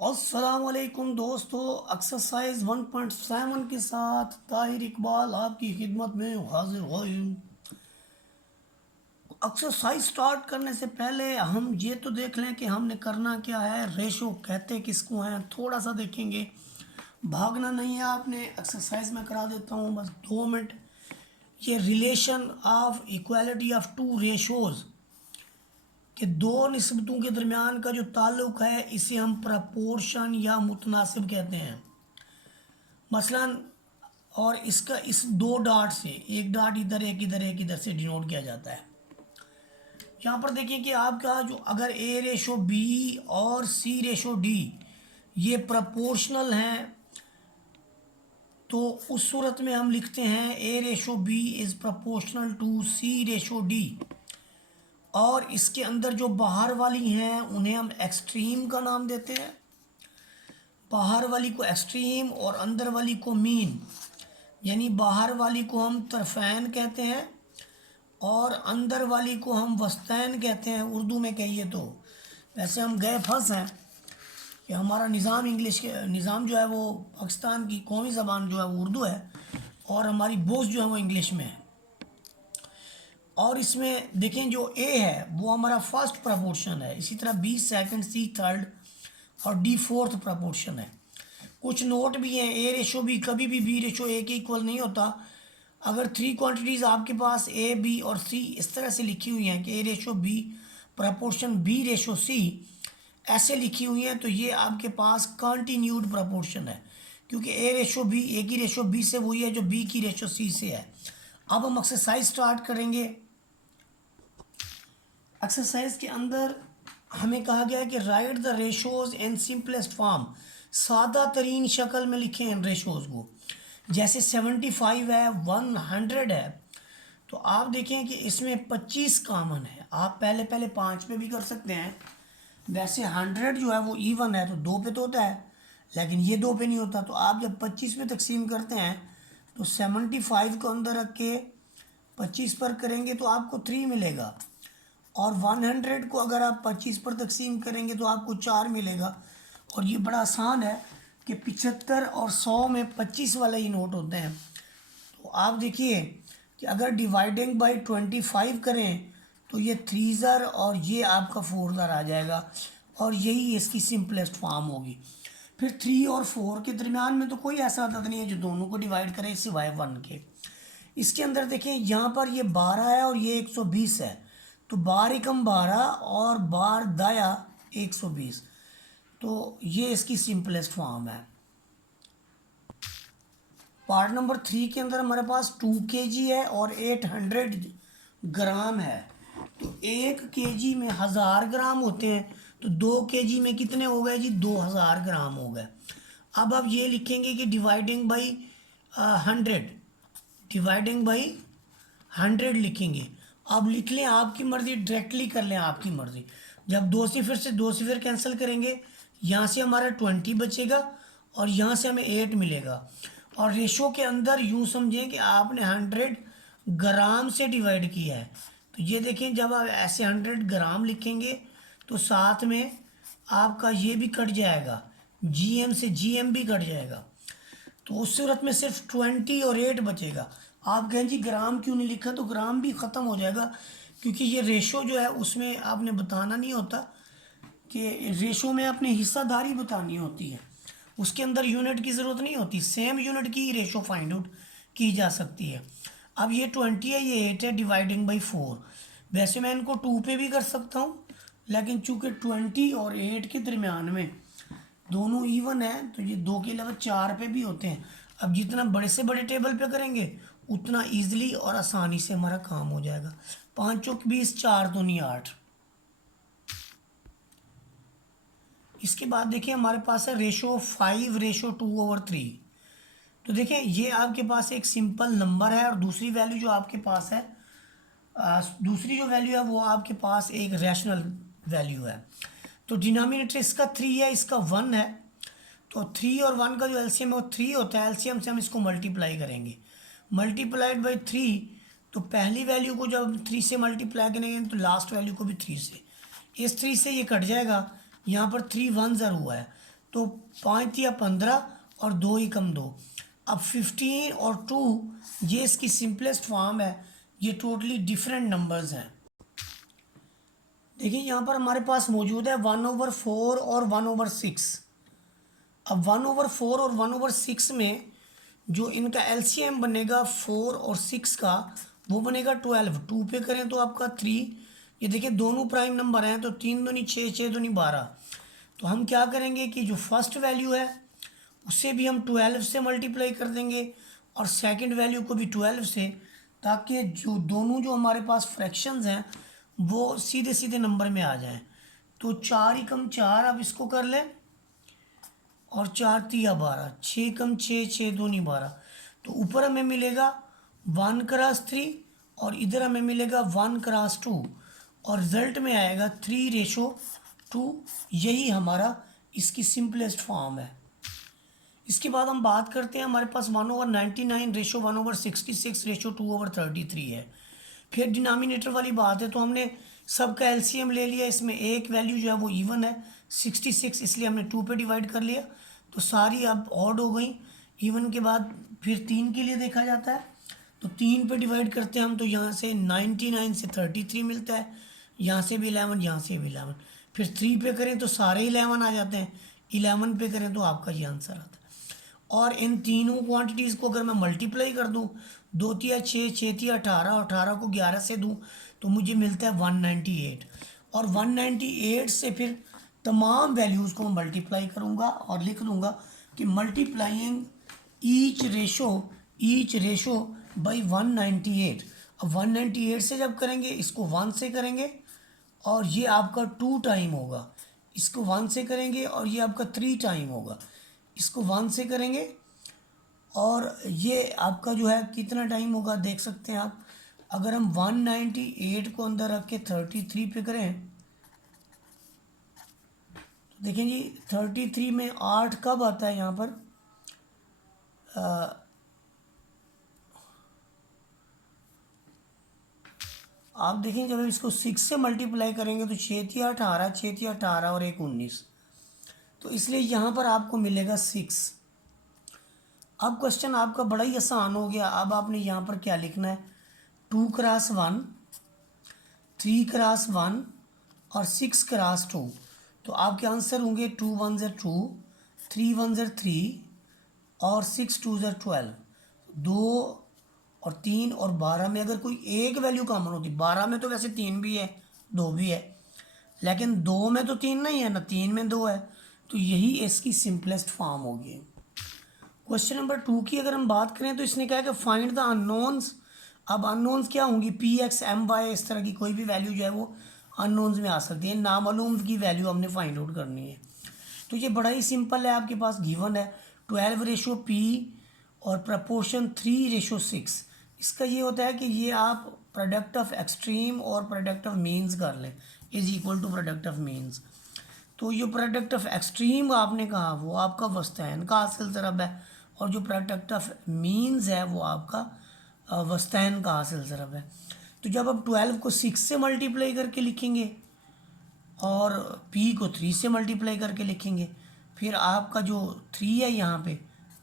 अस्सलामुअलैकुम दोस्तों, एक्सरसाइज 1.7 के साथ ताहिर इकबाल आपकी खिदमत में हाजिर हुई। एक्सरसाइज स्टार्ट करने से पहले हम ये तो देख लें कि हमने करना क्या है। रेशो कहते किसको हैं थोड़ा सा देखेंगे। भागना नहीं है आपने, एक्सरसाइज में करा देता हूँ बस 2 मिनट। ये relation of equality of two ratios कि दो निस्बतों के दरमियान का जो ताल्लुक है इसे हम प्रपोर्शन या मुतनासिब कहते हैं। मसलन और इसका इस दो डाट से, एक डाट इधर एक इधर एक इधर से डिनोट किया जाता है। यहाँ पर देखिए कि आपका जो अगर ए रेशो बी और सी रेशो डी ये प्रपोर्शनल हैं तो उस सूरत में हम लिखते हैं A ratio B is proportional to C ratio D. और इसके अंदर जो बाहर वाली हैं उन्हें हम एक्सट्रीम का नाम देते हैं। बाहर वाली को एक्सट्रीम और अंदर वाली को मीन, यानी बाहर वाली को हम तरफ़ैन कहते हैं और अंदर वाली को हम वस्तैन कहते हैं उर्दू में कहिए तो। वैसे हम गए फंस हैं कि हमारा निज़ाम इंग्लिश के निज़ाम जो है वो पाकिस्तान की कौमी ज़बान जो है वो उर्दू है और हमारी बोस जो है वो इंग्लिश में है। और इसमें देखें जो ए है वो हमारा फर्स्ट प्रपोर्शन है, इसी तरह बी सेकंड, सी थर्ड और डी फोर्थ प्रपोर्शन है। कुछ नोट भी हैं, ए रेशो बी कभी भी बी रेशो ए के इक्वल नहीं होता। अगर 3 क्वांटिटीज़ आपके पास ए बी और सी इस तरह से लिखी हुई हैं कि A ratio B proportion B ratio C ऐसे लिखी हुई हैं तो ये आपके पास कंटिन्यूड प्रपोर्शन है, क्योंकि ए रेशो बी ए की रेशो बी से वही है जो बी की रेशो सी से है। अब हम एक्सरसाइज स्टार्ट करेंगे। एक्सरसाइज के अंदर हमें कहा गया है कि right the ratios in simplest form, सादा तरीन शक्ल में लिखें इन रेशोज़ को। जैसे 75 है, 100 है, तो आप देखें कि इसमें 25 कॉमन है। आप पहले पहले 5 पे भी कर सकते हैं। वैसे 100 जो है वो इवन है तो 2 पे तो होता है, लेकिन ये 2 पे नहीं होता। तो आप जब 25 पे तकसीम करते हैं तो 75 को अंदर रख के 25 पर करेंगे तो आपको 3 मिलेगा, और 100 को अगर आप 25 पर तकसीम करेंगे तो आपको 4 मिलेगा। और ये बड़ा आसान है कि 75 और 100 में 25 वाले ही नोट होते हैं। तो आप देखिए कि अगर डिवाइडिंग बाई 25 करें तो ये 3 ज़र और ये आपका 4 ज़र आ जाएगा, और यही इसकी सिंपलेस्ट फॉर्म होगी। फिर 3 और 4 के दरमियान में तो कोई ऐसा अदद नहीं है जो दोनों को डिवाइड करे सिवाय 1 के। इसके अंदर देखें यहाँ पर ये 12 है और ये 120 है, तो बार एकम 12 और बार दाया 120, तो ये इसकी सिंपलेस्ट फॉर्म है। पार्ट नंबर 3 के अंदर हमारे पास 2 kg है और 800 ग्राम है। तो 1 kg में 1000 ग्राम होते हैं, तो 2 kg में कितने हो गए जी? 2000 ग्राम हो गए। अब आप ये लिखेंगे कि डिवाइडिंग बाई 100, डिवाइडिंग बाई 100 लिखेंगे। अब लिख लें, आपकी मर्ज़ी, डायरेक्टली कर लें आपकी मर्ज़ी। जब 2 सिफर से 2 सिफर कैंसिल करेंगे, यहाँ से हमारा 20 बचेगा और यहाँ से हमें 8 मिलेगा। और रेशो के अंदर यूँ समझें कि आपने 100 ग्राम से डिवाइड किया है। तो ये देखें, जब आप ऐसे 100 ग्राम लिखेंगे तो साथ में आपका ये भी कट जाएगा, जीएम से जीएम भी कट जाएगा। तो उस सूरत में सिर्फ 20 और 8 बचेगा। आप कहें जी ग्राम क्यों नहीं लिखा, तो ग्राम भी ख़त्म हो जाएगा, क्योंकि ये रेशो जो है उसमें आपने बताना नहीं होता कि रेशो में आपने हिस्सादारी बतानी होती है, उसके अंदर यूनिट की ज़रूरत नहीं होती। सेम यूनिट की रेशो फाइंड आउट की जा सकती है। अब ये 20 है, ये 8 है, डिवाइडिंग बाई 4। वैसे मैं इनको 2 पे भी कर सकता हूँ, लेकिन चूँकि 20 और 8 के दरमियान में दोनों इवन है तो ये 2 के अलावा 4 पे भी होते हैं। अब जितना बड़े से बड़े टेबल पे करेंगे उतना इजीली और आसानी से हमारा काम हो जाएगा। 5 चौक 20, 4 तो नहीं 8। इसके बाद देखिए हमारे पास है रेशो 5:2/3। तो देखिए ये आपके पास एक सिंपल नंबर है और दूसरी वैल्यू जो आपके पास है, दूसरी जो वैल्यू है वो आपके पास एक रैशनल वैल्यू है। तो डिनोमिनेटर इसका 3 है, इसका 1 है, तो 3 और 1 का जो एलसीएम है वो 3 होता है। एलसीएम से हम इसको मल्टीप्लाई करेंगे, मल्टीप्लाइड बाई 3, तो पहली वैल्यू को जब 3 से मल्टीप्लाई करेंगे तो लास्ट वैल्यू को भी 3 से, इस 3 से ये कट जाएगा। यहाँ पर 3 1 ज़र हुआ है, तो 5 या 15 और 2 ही कम 2। अब 15 और 2 ये इसकी सिंपलेस्ट फॉर्म है। ये टोटली डिफरेंट नंबर्स हैं। देखिए यहाँ पर हमारे पास मौजूद है 1/4 और 1/6। अब 1/4 और 1/6 में जो इनका एलसीएम बनेगा 4 और 6 का, वो बनेगा 12। 2 पे करें तो आपका 3। ये देखिए दोनों प्राइम नंबर हैं, तो 3 दूनी 6, 6 दूनी 12। तो हम क्या करेंगे कि जो फर्स्ट वैल्यू है उसे भी हम 12 से मल्टीप्लाई कर देंगे और सेकंड वैल्यू को भी 12 से, ताकि जो दोनों जो हमारे पास फ्रैक्शंस हैं वो सीधे सीधे नंबर में आ जाएं। तो 4 एकम 4, अब इसको कर लें, और 4 तिया 12, 6 एकम 6, 6 दूनी 12। तो ऊपर हमें मिलेगा 1/3 और इधर हमें मिलेगा 1/2 और रिजल्ट में आएगा 3:2। यही हमारा इसकी सिंपलेस्ट फॉर्म है। इसके बाद हम बात करते हैं, हमारे पास 1/99 रेशो 1/66 रेशो 2/33 है। फिर डिनोमिनेटर वाली बात है, तो हमने सबका एलसीएम ले लिया। इसमें एक वैल्यू जो है वो इवन है 66, इसलिए हमने 2 पे डिवाइड कर लिया, तो सारी अब ऑड हो गई। इवन के बाद फिर 3 के लिए देखा जाता है, तो 3 पे डिवाइड करते हैं हम, तो यहाँ से 99 से 33 मिलता है, यहाँ से भी 11, यहाँ से भी 11। फिर 3 पे करें तो सारे 11 आ जाते हैं, 11 पे करें तो आपका ये आंसर आता है। और इन तीनों क्वांटिटीज़ को अगर मैं मल्टीप्लाई कर दूँ, 2 तिया 6, 6 तिया 18, 18 को 11 से दूँ तो मुझे मिलता है 198। और 198 से फिर तमाम वैल्यूज़ को मैं मल्टीप्लाई करूँगा और लिख दूँगा कि मल्टीप्लाइंग ईच रेशो बाई 198। अब 198 से जब करेंगे, इसको 1 से करेंगे और ये आपका 2 टाइम होगा, इसको 1 से करेंगे और ये आपका 3 टाइम होगा, इसको 1 से करेंगे और ये आपका जो है कितना टाइम होगा देख सकते हैं आप। अगर हम 198 को अंदर रख के 33 पे करें तो देखें जी 33 में 8 कब आता है यहाँ पर, आप देखें जब इसको 6 से मल्टीप्लाई करेंगे तो 6 तिया 18, 6 तिया 18 और 1 19, तो इसलिए यहाँ पर आपको मिलेगा 6। अब क्वेश्चन आपका बड़ा ही आसान हो गया। अब आपने यहाँ पर क्या लिखना है, 2x1, 3x1 और 6x2। तो आपके आंसर होंगे 2 1 2, 3 1 3 और 6 2 12। 2 और 3 और 12 में अगर कोई एक वैल्यू कॉमन होती, 12 में तो वैसे 3 भी है 2 भी है, लेकिन 2 में तो 3 नहीं है ना, 3 में 2 है, तो यही इसकी सिंपलेस्ट फॉर्म होगी। क्वेश्चन नंबर 2 की अगर हम बात करें तो इसने कहा कि फाइंड द अननोन्स। अब अननोन्स क्या होंगी, पी एक्स एम वाई, इस तरह की कोई भी वैल्यू जो है वो अननोन्स में आ सकती है। नामालूम की वैल्यू हमने फाइंड आउट करनी है। तो ये बड़ा ही सिंपल है, आपके पास गिवन है 12:P और प्रपोर्शन 3:6। इसका ये होता है कि ये आप प्रोडक्ट ऑफ एक्सट्रीम और प्रोडक्ट ऑफ मीन्स कर लें, is equal to product of means. तो ये प्रोडक्ट ऑफ एक्सट्रीम आपने कहा वो आपका वस्तैन का हासिल ज़रब है, और जो प्रोडक्ट ऑफ मीन्स है वो आपका वस्तैन का हासिल ज़रब है। तो जब आप 12 को 6 से मल्टीप्लाई करके लिखेंगे और p को 3 से मल्टीप्लाई करके लिखेंगे, फिर आपका जो 3 है यहाँ पे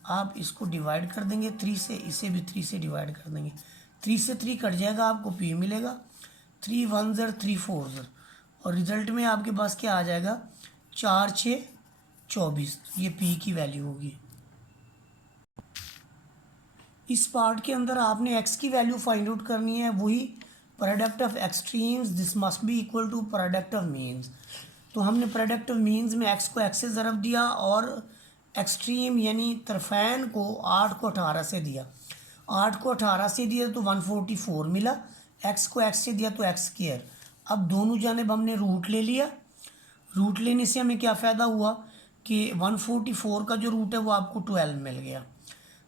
आप इसको डिवाइड कर देंगे 3 से, इसे भी 3 से डिवाइड कर देंगे, 3 से 3 कट जाएगा, आपको p मिलेगा 3 1 3 4 और रिज़ल्ट में आपके पास क्या आ जाएगा 4 6 24। ये p की वैल्यू होगी। इस पार्ट के अंदर आपने x की वैल्यू फाइंड आउट करनी है, वही product of extremes this must be equal to product of means. तो हमने प्रोडक्ट ऑफ मीन्स में x को x से ज़रब दिया और एक्सट्रीम यानी तरफैन को 8 को 18 से दिया, 8 को 18 से दिया तो 144 मिला, x को x से दिया तो x²। अब दोनों जानिब हमने रूट ले लिया, रूट लेने से हमें क्या फ़ायदा हुआ कि 144 का जो रूट है वो आपको 12 मिल गया।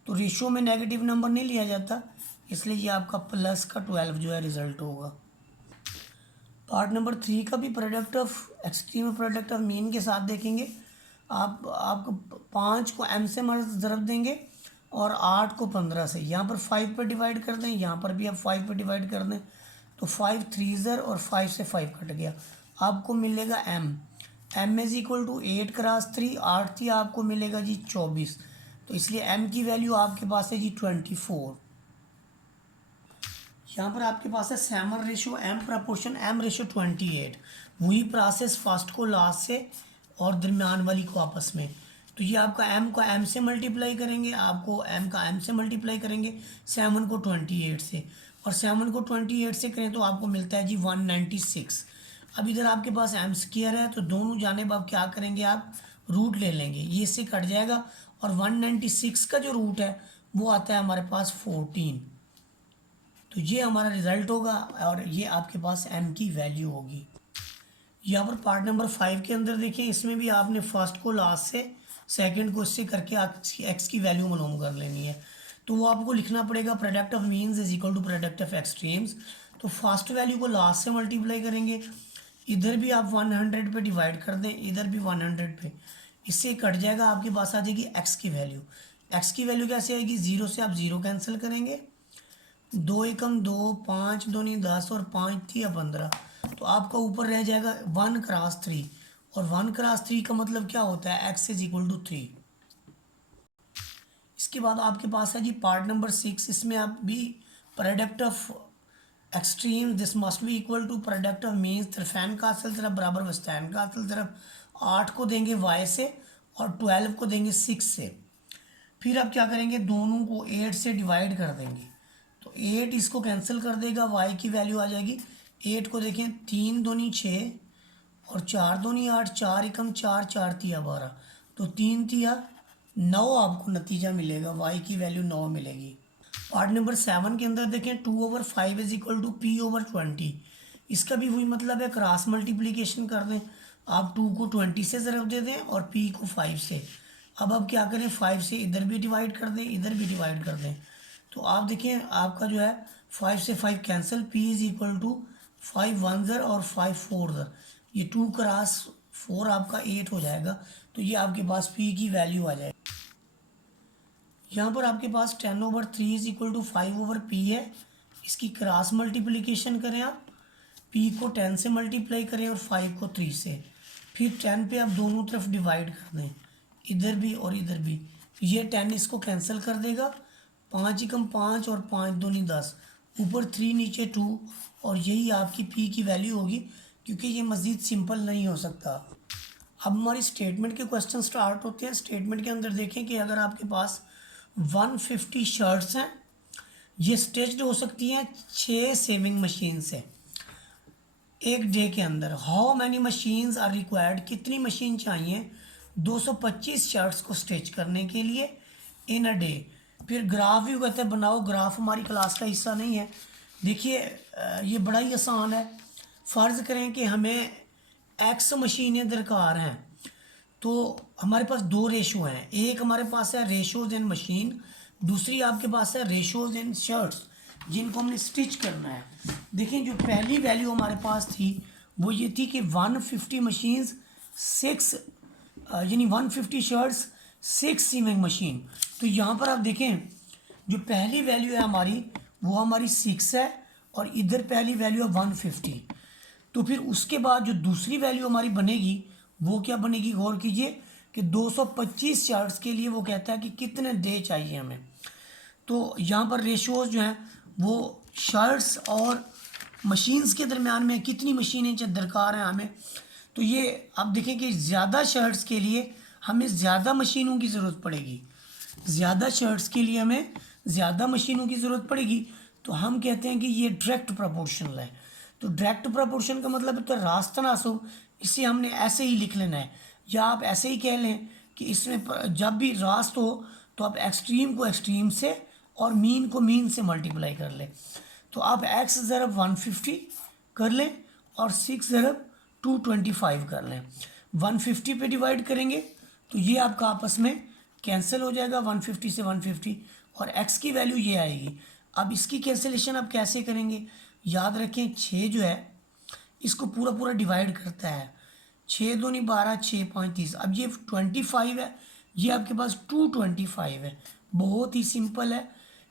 तो रेशो में नेगेटिव नंबर नहीं लिया जाता, इसलिए ये आपका प्लस का 12 जो है रिज़ल्ट होगा। पार्ट नंबर 3 का भी प्रोडक्ट ऑफ एक्सट्रीम और प्रोडक्ट ऑफ मीन के साथ देखेंगे। आपको 5 को m से ज़रब देंगे और 8 को 15 से, यहाँ पर 5 पर डिवाइड कर दें, यहाँ पर भी आप 5 पर डिवाइड कर दें, तो 5 3 और 5 से 5 कट गया, आपको मिलेगा m। m is equal to 8 × 3, 8 थी आपको मिलेगा जी 24, तो इसलिए m की वैल्यू आपके पास है जी 24। यहाँ पर आपके पास है 7 ratio m proportion m ratio 28, वही प्रोसेस फर्स्ट को लास्ट से और दरमियान वाली को आपस में। तो ये आपका m को m से मल्टीप्लाई करेंगे, आपको m का m से मल्टीप्लाई करेंगे 7 को 28 से, और 7 को 28 से करें तो आपको मिलता है जी 196। अब इधर आपके पास m स्क्वायर है, तो दोनों जानेब आप क्या करेंगे, आप रूट ले लेंगे, ये इससे कट जाएगा, और 196 का जो रूट है वो आता है हमारे पास 14। तो ये हमारा रिजल्ट होगा और ये आपके पास m की वैल्यू होगी। यहाँ पर पार्ट नंबर 5 के अंदर देखें, इसमें भी आपने फर्स्ट को लास्ट से, सेकंड को इससे करके x की वैल्यू मालूम कर लेनी है। तो वो आपको लिखना पड़ेगा product of means is equal to product of extremes. तो फर्स्ट वैल्यू को लास्ट से मल्टीप्लाई करेंगे, इधर भी आप 100 पे डिवाइड कर दें, इधर भी 100 पे, इससे कट जाएगा, आपके पास आ जाएगी x की वैल्यू। x की वैल्यू कैसे आएगी, 0 से आप 0 कैंसिल करेंगे, 2 एकम 2, 5 दूनी 10 और 5 थी 15, तो आपका ऊपर रह जाएगा 1 × 3, और 1 × 3 का मतलब क्या होता है, x इज इक्वल टू 3। इसके बाद आपके पास है जी पार्ट नंबर 6, इसमें आप भी product of extreme this must be equal to product of means, तरफैन का असल तरफ बराबर वस्तैन का असल तरफ। 8 को देंगे y से और 12 को देंगे 6 से, फिर आप क्या करेंगे, दोनों को 8 से डिवाइड कर देंगे, तो 8 इसको कैंसिल कर देगा, y की वैल्यू आ जाएगी, 8 को देखें 3 दूनी 6 और 4 दूनी 8, 4 एकम 4, 4 तिया 12, तो 3 तिया 9 आपको नतीजा मिलेगा, y की वैल्यू 9 मिलेगी। पार्ट नंबर 7 के अंदर देखें 2/5 इज इक्वल टू p/20, इसका भी वही मतलब है, क्रॉस मल्टीप्लीकेशन कर दें, आप 2 को 20 से ज़रब दे दें और p को 5 से। अब आप क्या करें, 5 से इधर भी डिवाइड कर दें, इधर भी डिवाइड कर दें, तो आप देखें आपका जो है 5 से 5 cancel, p is equal to 5 1 और 5 4, ये 2 क्रॉस 4 आपका 8 हो जाएगा, तो ये आपके पास p की वैल्यू आ जाएगी। यहाँ पर आपके पास 10/3 इज इक्वल टू 5/p है, इसकी क्रॉस मल्टीप्लिकेशन करें आप, p को 10 से मल्टीप्लाई करें और 5 को 3 से, फिर 10 पे आप दोनों तरफ डिवाइड कर दें, इधर भी और इधर भी, ये 10 इसको कैंसिल कर देगा, 5 एकम 5 और 5 दूनी 10, ऊपर 3 नीचे 2, और यही आपकी p की वैल्यू होगी, क्योंकि ये मज़ीद सिंपल नहीं हो सकता। अब हमारी स्टेटमेंट के क्वेश्चन स्टार्ट होते हैं। स्टेटमेंट के अंदर देखें कि अगर आपके पास 150 शर्ट्स हैं, ये स्टिच्ड हो सकती हैं 6 सेविंग मशीन से एक डे के अंदर। How many machines are required, कितनी मशीन चाहिए 225 शर्ट्स को स्टिच करने के लिए इन अ डे। फिर ग्राफ भी कहते हैं बनाओ, ग्राफ हमारी क्लास का हिस्सा नहीं है। देखिए ये बड़ा ही आसान है। फ़र्ज़ करें कि हमें एक्स मशीनें दरकार हैं, तो हमारे पास 2 रेशो हैं, एक हमारे पास है रेशोज़ इन मशीन, दूसरी आपके पास है रेशोज़ इन शर्ट्स जिनको हमने स्टिच करना है। देखिए जो पहली वैल्यू हमारे पास थी वो ये थी कि 150 मशीन्स 6 यानी 150 शर्ट्स 6 सीविंग मशीन। तो यहाँ पर आप देखें जो पहली वैल्यू है हमारी वो हमारी 6 है, और इधर पहली वैल्यू है 150। तो फिर उसके बाद जो दूसरी वैल्यू हमारी बनेगी वो क्या बनेगी, गौर कीजिए कि 225 शर्ट्स के लिए वो कहता है कि कितने डे चाहिए हमें। तो यहाँ पर रेशोज़ जो हैं वो शर्ट्स और मशीन्स के दरमियान में कितनी मशीनें दरकार हैं हमें। तो ये आप देखें कि ज़्यादा शर्ट्स के लिए हमें ज़्यादा मशीनों की ज़रूरत पड़ेगी, ज़्यादा शर्ट्स के लिए हमें ज़्यादा मशीनों की ज़रूरत पड़ेगी। तो हम कहते हैं कि ये डायरेक्ट प्रोपोर्शनल है। तो डायरेक्ट प्रोपोर्शन का मतलब है तो रास्त तनासुब, इसे हमने ऐसे ही लिख लेना है, या आप ऐसे ही कह लें कि इसमें जब भी रास्त हो तो आप एक्सट्रीम को एक्सट्रीम से और मीन को मीन से मल्टीप्लाई कर लें। तो आप x ज़रब 150 कर लें और 6 ज़रब 225 कर लें। 150 पे डिवाइड करेंगे तो ये आपका आपस में कैंसिल हो जाएगा, 150 से 150, और x की वैल्यू ये आएगी। अब इसकी कैंसिलेशन आप कैसे करेंगे, याद रखें 6 जो है इसको पूरा पूरा डिवाइड करता है, 6 दूनी 12, 6 5 30। अब ये 25 है, ये आपके पास 225 है। बहुत ही सिंपल है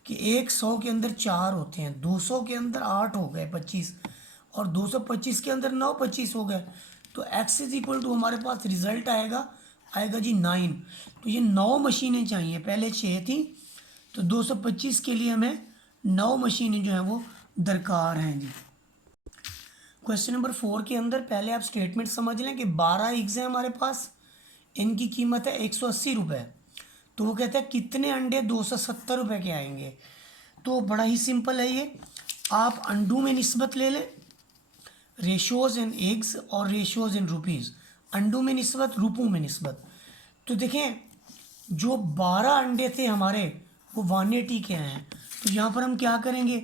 कि 100 के अंदर 4 होते हैं, 200 के अंदर 8 हो गए 25, और 225 के अंदर 9 25 हो गए। तो x इज इक्वल टू हमारे पास रिजल्ट आएगा जी 9। तो ये 9 मशीनें चाहिए, पहले 6 थी, तो 225 के लिए हमें 9 मशीनें जो हैं वो दरकार हैं जी। क्वेश्चन नंबर 4 के अंदर पहले आप स्टेटमेंट समझ लें कि 12 एग्स हैं हमारे पास, इनकी कीमत है 180 रुपये। तो वो कहता है कितने अंडे 270 रुपये के आएंगे। तो बड़ा ही सिंपल है ये, आप अंडों में निस्बत ले लें, रेशोज़ इन एग्स और रेशोज़ इन रुपीज़, अंडों में निस्बत रुपयों में निस्बत। तो देखें जो 12 अंडे थे हमारे वो 180 के आए हैं, तो यहाँ पर हम क्या करेंगे,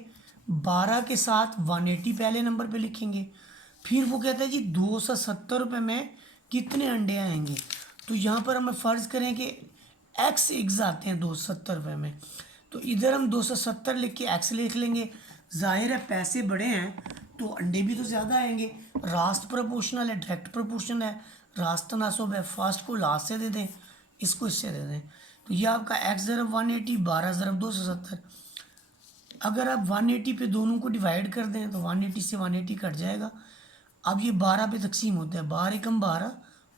12 के साथ 180 पहले नंबर पे लिखेंगे। फिर वो कहता है जी 270 रुपये में कितने अंडे आएंगे। तो यहाँ पर हम फ़र्ज़ करें कि एक्स एग्स आते हैं 270 रुपये में, तो इधर हम 270 लिख के एक्स लिख लेंगे। जाहिर है पैसे बड़े हैं तो अंडे भी तो ज़्यादा आएंगे, रास्त प्रोपोर्शनल है, डायरेक्ट प्रोपोर्शन है, रास्त तनासब है, फर्स्ट को लास्ट से दे दें, इसको इससे दे दें। तो ये आपका एक्स ज़रब 180, 12 ज़रब 270। अगर आप 180 पे दोनों को डिवाइड कर दें तो 180 से 180 कट जाएगा। अब ये 12 पे तकसीम होता है, 12 एकम 12,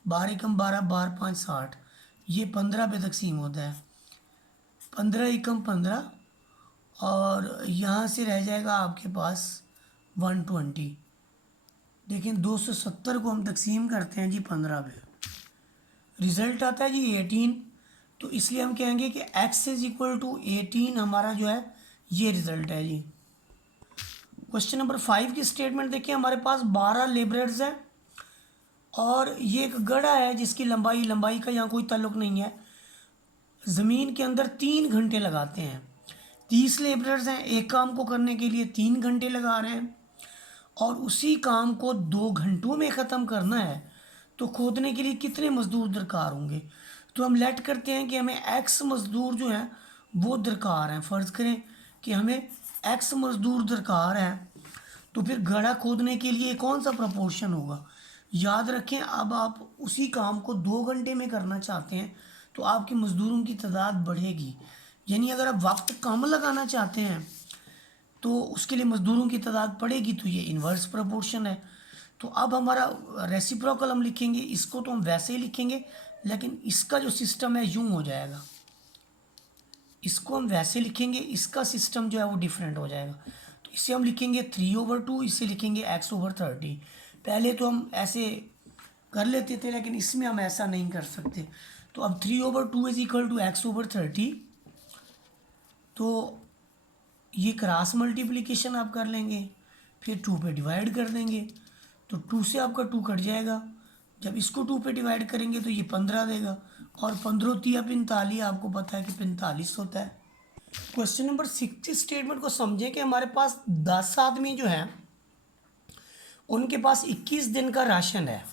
12 एकम 12, 12 5 60, ये 15 पे तकसीम होता है, 15 एकम 15, और यहाँ से रह जाएगा आपके पास 120। देखें 270 को हम तकसीम करते हैं जी 15 पे, रिज़ल्ट आता है जी 18। तो इसलिए हम कहेंगे कि x इज इक्वल टू 18 हमारा जो है ये रिज़ल्ट है जी। क्वेश्चन नंबर 5 की स्टेटमेंट देखिए, हमारे पास 12 लेबरर्स हैं और ये एक गड़ा है जिसकी लंबाई का यहाँ कोई ताल्लुक नहीं है, ज़मीन के अंदर 3 घंटे लगाते हैं। 30 लेबरर्स हैं, एक काम को करने के लिए 3 घंटे लगा रहे हैं, और उसी काम को 2 घंटों में ख़त्म करना है, तो खोदने के लिए कितने मज़दूर दरकार होंगे। तो हम लेट करते हैं कि हमें एक्स मज़दूर जो हैं वो दरकार हैं। फ़र्ज़ करें कि हमें एक्स मज़दूर दरकार हैं, तो फिर गड्ढा खोदने के लिए कौन सा प्रपोर्शन होगा। याद रखें, अब आप उसी काम को 2 घंटे में करना चाहते हैं तो आपके मज़दूरों की तादाद बढ़ेगी, यानी अगर आप वक्त कम लगाना चाहते हैं तो उसके लिए मज़दूरों की तादाद बढ़ेगी, तो ये इन्वर्स प्रोपोर्शन है। तो अब हमारा रेसिप्रोकल हम लिखेंगे, इसको तो हम वैसे ही लिखेंगे, लेकिन इसका जो सिस्टम है यूँ हो जाएगा, इसको हम वैसे लिखेंगे, इसका सिस्टम जो है वो डिफरेंट हो जाएगा। तो इसे हम लिखेंगे 3/2, इसे लिखेंगे x/30। पहले तो हम ऐसे कर लेते थे, लेकिन इसमें हम ऐसा नहीं कर सकते। तो अब 3/2 इज इक्वल टू x/30, तो ये क्रॉस मल्टीप्लिकेशन आप कर लेंगे, फिर 2 पे डिवाइड कर देंगे, तो 2 से आपका 2 कट जाएगा। जब इसको 2 पे डिवाइड करेंगे तो ये 15 देगा, और 15 तिया 45, आपको पता है कि 45 होता है। क्वेश्चन नंबर 6 स्टेटमेंट को समझें कि हमारे पास 10 आदमी जो हैं उनके पास 21 दिन का राशन है।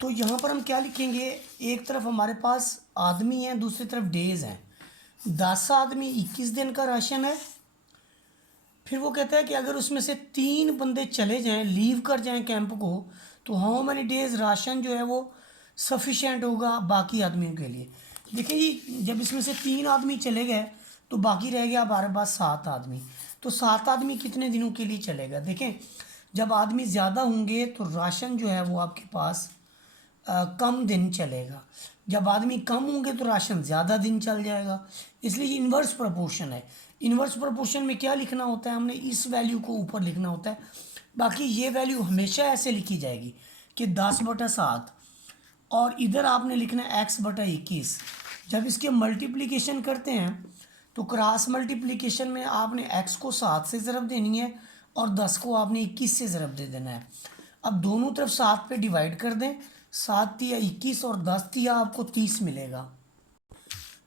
तो यहाँ पर हम क्या लिखेंगे, एक तरफ हमारे पास आदमी हैं, दूसरी तरफ डेज़ हैं। 10 आदमी 21 दिन का राशन है। फिर वो कहता है कि अगर उसमें से 3 बंदे चले जाएं, लीव कर जाएं कैंप को, तो हाउ मैनी डेज़ राशन जो है वो सफिशेंट होगा बाकी आदमियों के लिए। देखिए जी, जब इसमें से 3 आदमी चले गए तो बाकी रह गया हमारे पास 7 आदमी। तो 7 आदमी कितने दिनों के लिए चलेगा। देखें, जब आदमी ज़्यादा होंगे तो राशन जो है वो आपके पास कम दिन चलेगा, जब आदमी कम होंगे तो राशन ज़्यादा दिन चल जाएगा। इसलिए ये इन्वर्स प्रोपोर्शन है। इन्वर्स प्रोपोर्शन में क्या लिखना होता है, हमने इस वैल्यू को ऊपर लिखना होता है, बाकी ये वैल्यू हमेशा ऐसे लिखी जाएगी कि 10/7, और इधर आपने लिखना है x/21। जब इसके मल्टीप्लिकेशन करते हैं तो क्रॉस मल्टीप्लिकेशन में आपने x को 7 से ज़रब देनी है और 10 को आपने 21 से ज़रब दे देना है। अब दोनों तरफ 7 पे डिवाइड कर दें, 7 तिया 21 और 10 तिया आपको 30 मिलेगा।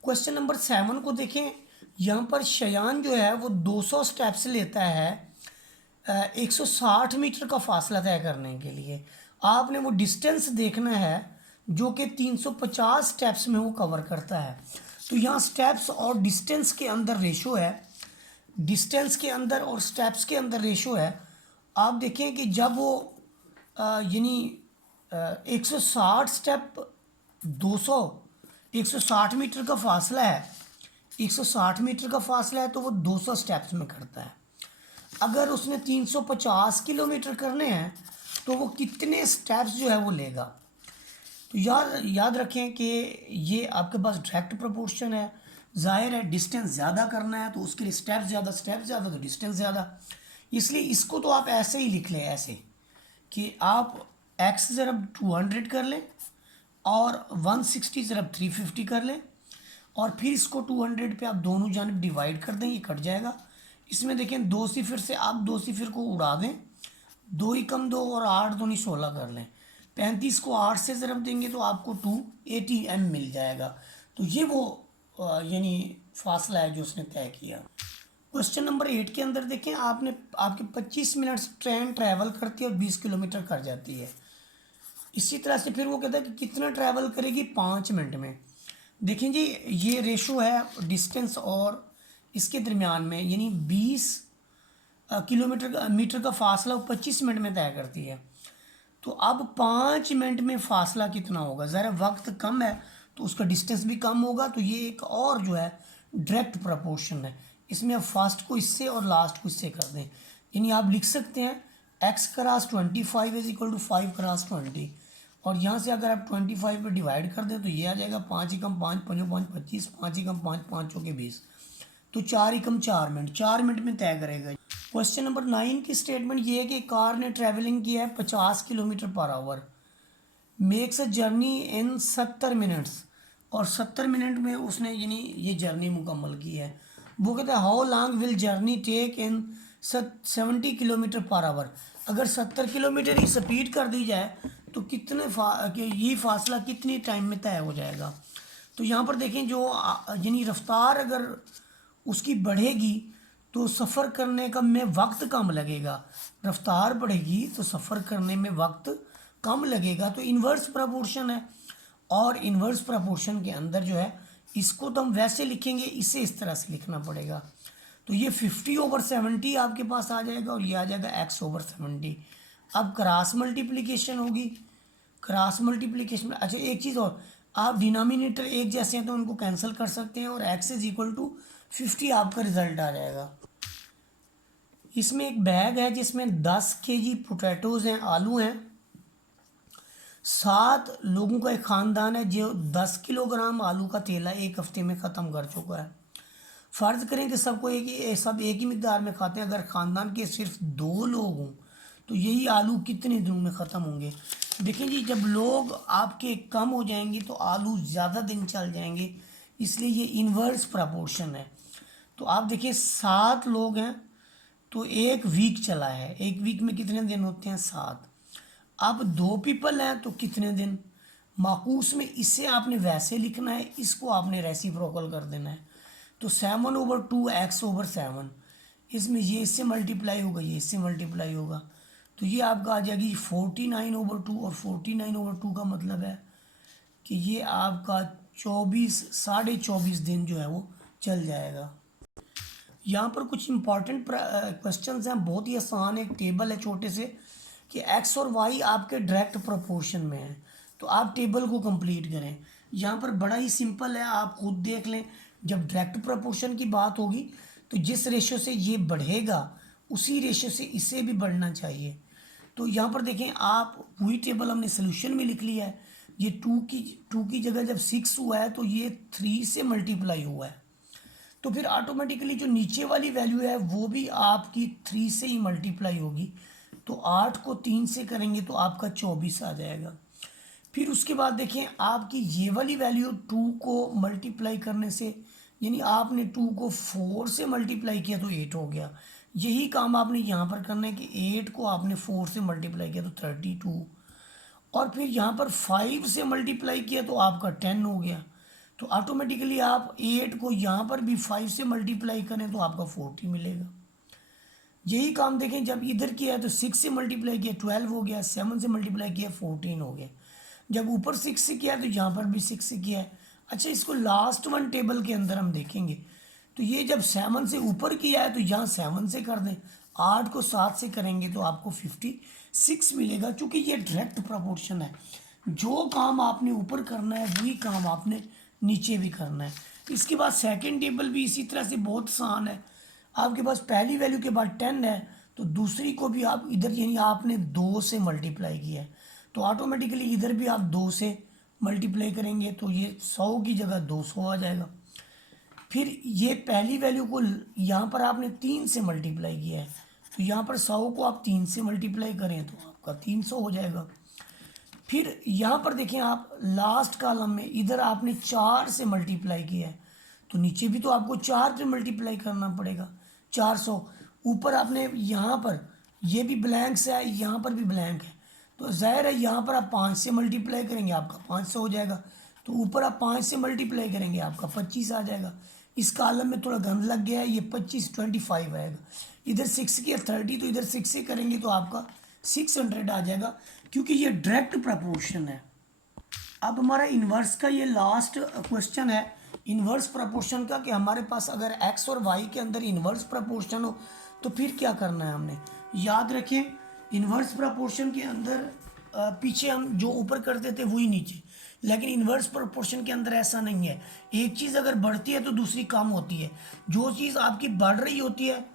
क्वेश्चन नंबर 7 को देखें, यहाँ पर शयान जो है वो 200 स्टेप्स लेता है 160 मीटर का फासला तय करने के लिए। आपने वो डिस्टेंस देखना है जो कि 350 स्टेप्स में वो कवर करता है। तो यहाँ स्टेप्स और डिस्टेंस के अंदर रेशो है, डिस्टेंस के अंदर और स्टेप्स के अंदर रेशो है। आप देखें कि जब वो यानी 160 स्टेप 160 मीटर का फासला है, 160 मीटर का फासला है तो वो 200 स्टेप्स में करता है। अगर उसने 350 किलोमीटर करने हैं तो वो कितने स्टेप्स जो है वो लेगा। तो याद रखें कि ये आपके पास डायरेक्ट प्रोपोर्शन है। जाहिर है डिस्टेंस ज़्यादा करना है तो उसके लिए स्टेप ज़्यादा तो डिस्टेंस ज़्यादा। इसलिए इसको तो आप ऐसे ही लिख लें, ऐसे कि आप x ज़रब 200 कर लें और 160 ज़रब 350 कर लें, और फिर इसको 200 पे आप दोनों जानब डिवाइड कर दें, ये कट जाएगा। इसमें देखें 2 सिफर से आप 2 सिफर को उड़ा दें, 2 ही कम 2 और 8 दूनी 16 कर लें। 35 को 8 से ज़रब देंगे तो आपको 280 m मिल जाएगा। तो ये वो यानी फासला है जो उसने तय किया। क्वेश्चन नंबर 8 के अंदर देखें, आपके 25 मिनट ट्रेन ट्रैवल करती है और 20 किलोमीटर कर जाती है। इसी तरह से फिर वो कहता है कि कितना ट्रैवल करेगी 5 मिनट में। देखें जी, ये रेशो है डिस्टेंस और इसके दरमियान में, यानी 20 मीटर का फासला 25 मिनट में तय करती है। तो अब 5 मिनट में फासला कितना होगा, ज़रा वक्त कम है तो उसका डिस्टेंस भी कम होगा। तो ये एक और जो है डायरेक्ट प्रोपोर्शन है। इसमें आप फर्स्ट को इससे और लास्ट को इससे कर दें, यानी आप लिख सकते हैं x cross 25 is equal to 5 cross 20, और यहाँ से अगर आप 25 पे डिवाइड कर दें तो ये आ जाएगा 5 एकम 5 5 5 25, 5 एकम 5 5 चौके 20, तो 4 एकम 4 मिनट, 4 मिनट में तय करेगा। क्वेश्चन नंबर 9 की स्टेटमेंट ये है कि कार ने ट्रैवलिंग किया है 50 kilometre per our, makes a journey in 70 minutes, और 70 मिनट में उसने यानी ये जर्नी मुकम्मल की है। वो कहते हैं how long will journey take in 70 kilometre per hour. अगर 70 किलोमीटर की स्पीड कर दी जाए तो ये फासला कितनी टाइम में तय हो जाएगा। तो यहाँ पर देखें जो यानी रफ्तार अगर उसकी बढ़ेगी तो सफ़र करने का में वक्त कम लगेगा, रफ्तार बढ़ेगी तो सफ़र करने में वक्त कम लगेगा। तो इन्वर्स प्रोपोर्शन है, और इन्वर्स प्रोपोर्शन के अंदर जो है इसको तो हम वैसे लिखेंगे, इसे इस तरह से लिखना पड़ेगा। तो ये 50/70 आपके पास आ जाएगा और ये आ जाएगा x/70। अब क्रॉस मल्टीप्लिकेशन होगी, क्रॉस मल्टीप्लिकेशन में अच्छा एक चीज़ और, आप डिनोमिनेटर एक जैसे हैं तो उनको कैंसिल कर सकते हैं और x इज इक्वल टू 50 आपका रिजल्ट आ जाएगा। इसमें एक बैग है जिसमें 10 kg पोटैटोज़ हैं, आलू हैं। 7 लोगों का एक ख़ानदान है जो 10 किलोग्राम आलू का तेला एक हफ्ते में ख़त्म कर चुका है। फ़र्ज़ करें कि सब एक ही मिकदार में खाते हैं। अगर ख़ानदान के सिर्फ 2 लोग हों तो यही आलू कितने दिनों में ख़त्म होंगे। देखें जी, जब लोग आपके कम हो जाएंगे तो आलू ज़्यादा दिन चल जाएंगे, इसलिए ये इन्वर्स प्रोपोर्शन है। तो आप देखिए 7 लोग हैं तो एक वीक चला है, एक वीक में कितने दिन होते हैं 7। अब 2 पीपल हैं तो कितने दिन, माकूस में इससे आपने वैसे लिखना है, इसको आपने रेसिप्रोकल कर देना है। तो 7/2 x/7, इसमें ये इससे मल्टीप्लाई होगा, ये इससे मल्टीप्लाई होगा, तो ये आपका आ जाएगी 49/2, और 49/2 का मतलब है कि ये आपका 24 दिन जो है वो चल जाएगा। यहाँ पर कुछ इंपॉर्टेंट क्वेश्चंस हैं, बहुत ही आसान, एक टेबल है छोटे से कि x और y आपके डायरेक्ट प्रोपोर्शन में है, तो आप टेबल को कंप्लीट करें। यहाँ पर बड़ा ही सिंपल है, आप खुद देख लें। जब डायरेक्ट प्रोपोर्शन की बात होगी तो जिस रेशो से ये बढ़ेगा उसी रेशो से इसे भी बढ़ना चाहिए। तो यहाँ पर देखें, आप वही टेबल हमने सोल्यूशन में लिख लिया है। ये 2 की जगह जब 6 हुआ है तो ये 3 से मल्टीप्लाई हुआ है, तो फिर ऑटोमेटिकली जो नीचे वाली वैल्यू है वो भी आपकी 3 से ही मल्टीप्लाई होगी। तो 8 को 3 से करेंगे तो आपका 24 आ जाएगा। फिर उसके बाद देखें, आपकी ये वाली वैल्यू 2 को मल्टीप्लाई करने से, यानी आपने 2 को 4 से मल्टीप्लाई किया तो 8 हो गया। यही काम आपने यहाँ पर करना है कि 8 को आपने 4 से मल्टीप्लाई किया तो 32, और फिर यहाँ पर 5 से मल्टीप्लाई किया तो आपका 10 हो गया। तो ऑटोमेटिकली आप 8 को यहाँ पर भी 5 से मल्टीप्लाई करें तो आपका 40 मिलेगा। यही काम देखें, जब इधर किया है तो 6 से मल्टीप्लाई किया 12 हो गया, 7 से मल्टीप्लाई किया 14 हो गया। जब ऊपर 6 से किया है तो यहाँ पर भी 6 से किया है। अच्छा, इसको लास्ट वन टेबल के अंदर हम देखेंगे तो ये जब 7 से ऊपर किया है तो यहाँ 7 से कर दें, 8 को 7 से करेंगे तो आपको 56 मिलेगा। क्योंकि ये डायरेक्ट प्रोपोर्शन है, जो काम आपने ऊपर करना है वही काम आपने नीचे भी करना है। इसके बाद सेकंड टेबल भी इसी तरह से बहुत आसान है। आपके पास पहली वैल्यू के बाद 10 है तो दूसरी को भी आप इधर यानी आपने 2 से मल्टीप्लाई किया है, तो ऑटोमेटिकली इधर भी आप 2 से मल्टीप्लाई करेंगे तो ये 100 की जगह 200 आ जाएगा। फिर ये पहली वैल्यू को यहाँ पर आपने 3 से मल्टीप्लाई किया है, तो यहाँ पर 100 को आप 3 से मल्टीप्लाई करें तो आपका 300 हो जाएगा। फिर यहाँ पर देखें आप लास्ट कॉलम में इधर आपने 4 से मल्टीप्लाई किया है, तो नीचे भी तो आपको 4 से मल्टीप्लाई करना पड़ेगा 400। ऊपर आपने यहाँ पर ये भी ब्लैंक से है, यहाँ पर भी ब्लैंक है, तो ज़ाहिर है यहाँ पर आप 5 से मल्टीप्लाई करेंगे आपका 500 हो जाएगा, तो ऊपर आप 5 से मल्टीप्लाई करेंगे आपका 25 आ जाएगा। इस कॉलम में थोड़ा गंद लग गया है, ये 25 आएगा। इधर 6 की 30, तो इधर 6 से करेंगे तो आपका 600 आ जाएगा, क्योंकि ये डायरेक्ट प्रपोर्शन है। अब हमारा इन्वर्स का ये लास्ट क्वेश्चन है इन्वर्स प्रपोर्शन का, कि हमारे पास अगर x और y के अंदर इन्वर्स प्रपोर्शन हो तो फिर क्या करना है हमने। याद रखें इन्वर्स प्रपोर्शन के अंदर पीछे हम जो ऊपर करते थे वही नीचे, लेकिन इन्वर्स प्रोपोर्शन के अंदर ऐसा नहीं है। एक चीज़ अगर बढ़ती है तो दूसरी कम होती है। जो चीज़ आपकी बढ़ रही होती है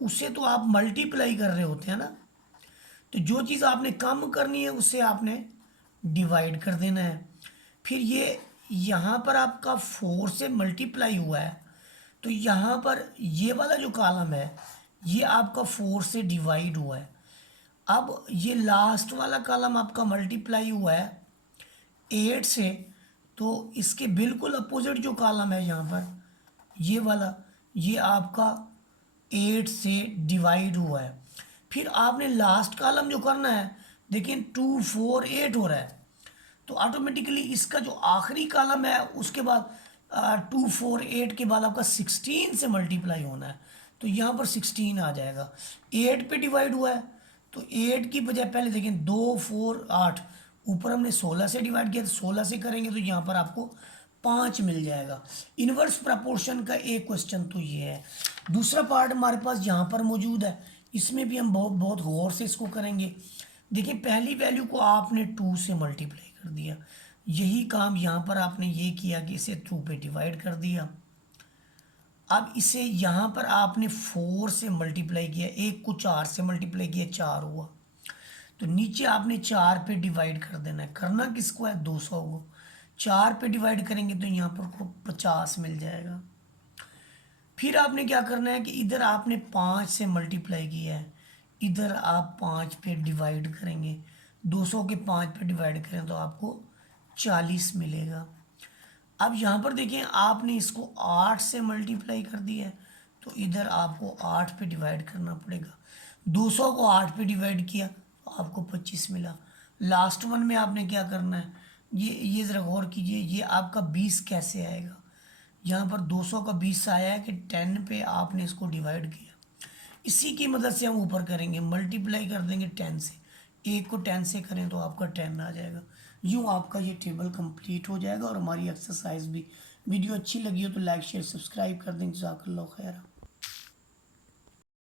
उससे तो आप मल्टीप्लाई कर रहे होते हैं ना, तो जो चीज़ आपने कम करनी है उससे आपने डिवाइड कर देना है। फिर ये यहाँ पर आपका 4 से मल्टीप्लाई हुआ है, तो यहाँ पर ये वाला जो कॉलम है ये आपका 4 से डिवाइड हुआ है। अब ये लास्ट वाला कॉलम आपका मल्टीप्लाई हुआ है 8 से, तो इसके बिल्कुल अपोजिट जो कॉलम है यहाँ पर ये वाला, ये आपका 8 से डिवाइड हुआ है। फिर आपने लास्ट कॉलम जो करना है, देखिए 2 4 8 हो रहा है, तो ऑटोमेटिकली इसका जो आखिरी कॉलम है उसके बाद 2 4 8 के बाद आपका 16 से मल्टीप्लाई होना है, तो यहाँ पर 16 आ जाएगा। 8 पे डिवाइड हुआ है, तो 8 की बजाय पहले देखें 2 4 8, ऊपर हमने 16 से डिवाइड किया, तो 16 से करेंगे तो यहाँ पर आपको 5 मिल जाएगा। इन्वर्स प्रपोर्शन का एक क्वेश्चन तो ये है। दूसरा पार्ट हमारे पास यहाँ पर मौजूद है, इसमें भी हम बहुत बहुत गौर से इसको करेंगे। देखिए पहली वैल्यू को आपने 2 से मल्टीप्लाई कर दिया, यही काम यहाँ पर आपने ये किया कि इसे 2 पे डिवाइड कर दिया। अब इसे यहाँ पर आपने 4 से मल्टीप्लाई किया, एक को 4 से मल्टीप्लाई किया 4 हुआ, तो नीचे आपने 4 पे डिवाइड कर देना है। करना किसको है 200 को, 4 पे डिवाइड करेंगे तो यहाँ पर को 50 मिल जाएगा। फिर आपने क्या करना है कि इधर आपने 5 से मल्टीप्लाई किया है, इधर आप 5 पे डिवाइड करेंगे, 200 के 5 पे डिवाइड करें तो आपको 40 मिलेगा। अब यहाँ पर देखें आपने इसको 8 से मल्टीप्लाई कर दिया है, तो इधर आपको 8 पे डिवाइड करना पड़ेगा। 200 को 8 पे डिवाइड किया तो आपको 25 मिला। लास्ट वन में आपने क्या करना है, ये ज़रा गौर कीजिए, ये आपका 20 कैसे आएगा। यहाँ पर 200 का 20 आया है कि 10 पे आपने इसको डिवाइड किया, इसी की मदद से हम ऊपर करेंगे, मल्टीप्लाई कर देंगे 10 से, एक को 10 से करें तो आपका 10 आ जाएगा। यूँ आपका ये टेबल कंप्लीट हो जाएगा और हमारी एक्सरसाइज भी। वीडियो अच्छी लगी हो तो लाइक शेयर सब्सक्राइब कर दें। जज़ाकल्लाह खैर।